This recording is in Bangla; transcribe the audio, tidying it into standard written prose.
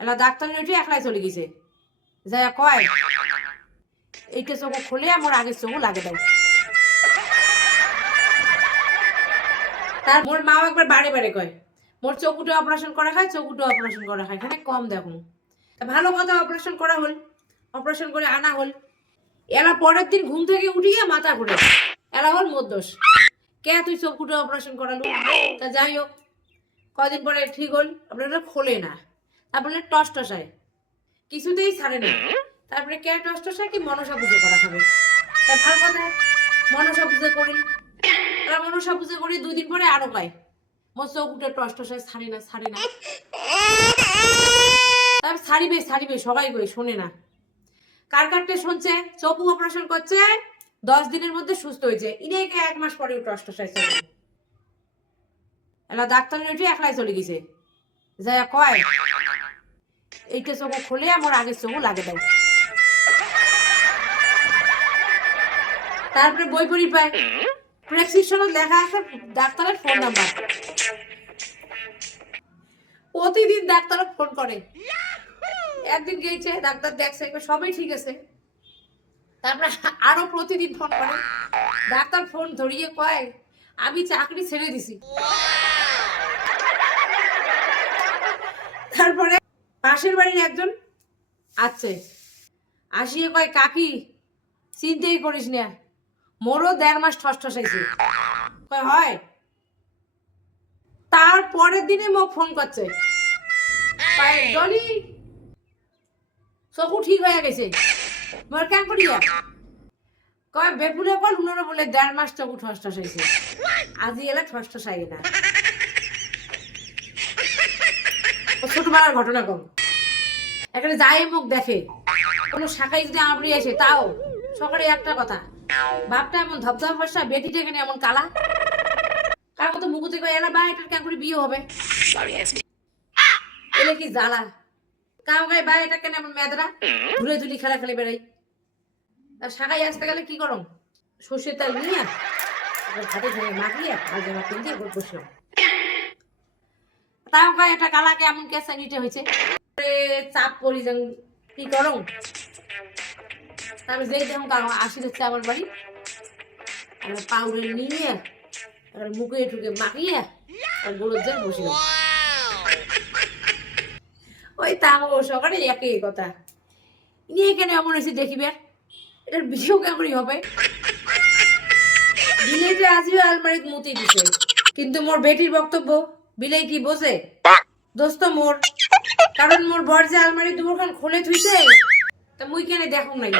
এলা ডাক্তার উঠে একলাই চলে গেছে, যাই কয় এইটা চোখ খুলে আমার আগের চোখ লাগে দেয়। তার মোর মাও একবার বাড়ি বাড়ি কয় মোর চোখ উঠে অপারেশন করা খায়, চোখ উঠে অপারেশন করা খায়, এখানে কম দেখো। ভালো কথা, অপারেশন করা হল, অপারেশন করে আনা হল। এলা পরের দিন ঘুম থেকে উঠিয়ে মাথা ঘুরে, এলা হল মোর দোষ, কে তুই চোখ উঠে অপারেশন করালো। তা যাই হোক, কদিন পরে ঠিক হল, আপনারা খোলে না, তারপরে টস টসায় কিছুতেই ছাড়ে না। তারপরে কে টস টসায় কি মনসা পুজো করা খাবে। তা ভালো কথা, মনসা পুজো করি, এরা মনসা পুজো করি, 2 দিন পরে আরো পায় মোর চোখ উঠে টস টসায় ছাড়ে না, ছাড়ে না। তারপর ছাড়িবে সবাই কই শোনে না। কার কারটে শুনছে চোখ অপারেশন করছে, 10 দিনের মধ্যে সুস্থ হয়েছে, ইনেকে 1 মাস পরে টস টসায় চলে। এলা ডাক্তার উঠে একলাই চলে গেছে, যাই কয় এইটা চোখ খুলে আমার আগের চোখ লাগে দেয়। তারপরে বই পড়ি পায়, প্রেসক্রিপশনে লেখা আছে ডাক্তারের ফোন নাম্বার, প্রতিদিন ডাক্তার ফোন করে। একদিন গেছে ডাক্তার দেখছে সবই ঠিক আছে, তারপরে আরো প্রতিদিন ফোন করে। ডাক্তার ফোন ধরিয়ে কয় আমি চাকরি ছেড়ে দিছি। তারপরে পাশের বাড়ির একজন আছে, আসিয়ে কয় কাকি চিন্তাই করিস না, মোরও 1.5 মাস ঠস ঠসাইছে। কয় হয়। তারপরের দিনে মোক ফোন করছে, ডলি চকু ঠিক হয়ে গেছে, মোর কেন করিয়া কয় বেপুলে বল উনারা বলে 1.5 মাস চকু ঠস ঠসাইছে, আজি এলা ঠস ঠসাই না। ছোটবেলার ঘটনা কম, এখানে যাই মুখ দেখে কোনো শাখায় যদি আবড়ি আসে, তাও সকালে একটা কথা, বাপটা এমন ধবধব বর্ষা, বেটিটা এখানে এমন কালা, কার মতো মুখ থেকে এলা বা এটার কেন করে বিয়ে হবে, এলে কি জ্বালা। কাউ গায়ে বা এটা কেন এমন মেদরা, ধুলে ধুলি খেলা খেলে বেড়াই। আর শাখায় আসতে গেলে কি করম, সর্ষের তেল নিয়ে ঘাটে ধরে মাখিয়ে ভাজ জামা কিনতে বসলাম, তাও গায়ে এটা কালাকে এমন কেসা নিতে হয়েছে, চাপ পরি যেন কি করো। তারপরে যেই যেমন আসি হচ্ছে আমার বাড়ি, পাউডার নিয়ে মুখে ঠুকে মাখিয়ে আর গরুর জল বসিলাম। ওই তা আমার সকালে একই কথা, ইনি এখানে এমন এসে দেখিবে, এটার বিয়েও কেমনই হবে। বিলেইতে আজিও আলমারিত মুতি দিছে, কিন্তু মোর বেটির বক্তব্য বিলেই কি বোঝে, দোস্ত মোর, কারণ মোর বর যে আলমারি দুপুরখান খুলে থুইছে, তা মুই কেন দেখুন নাই।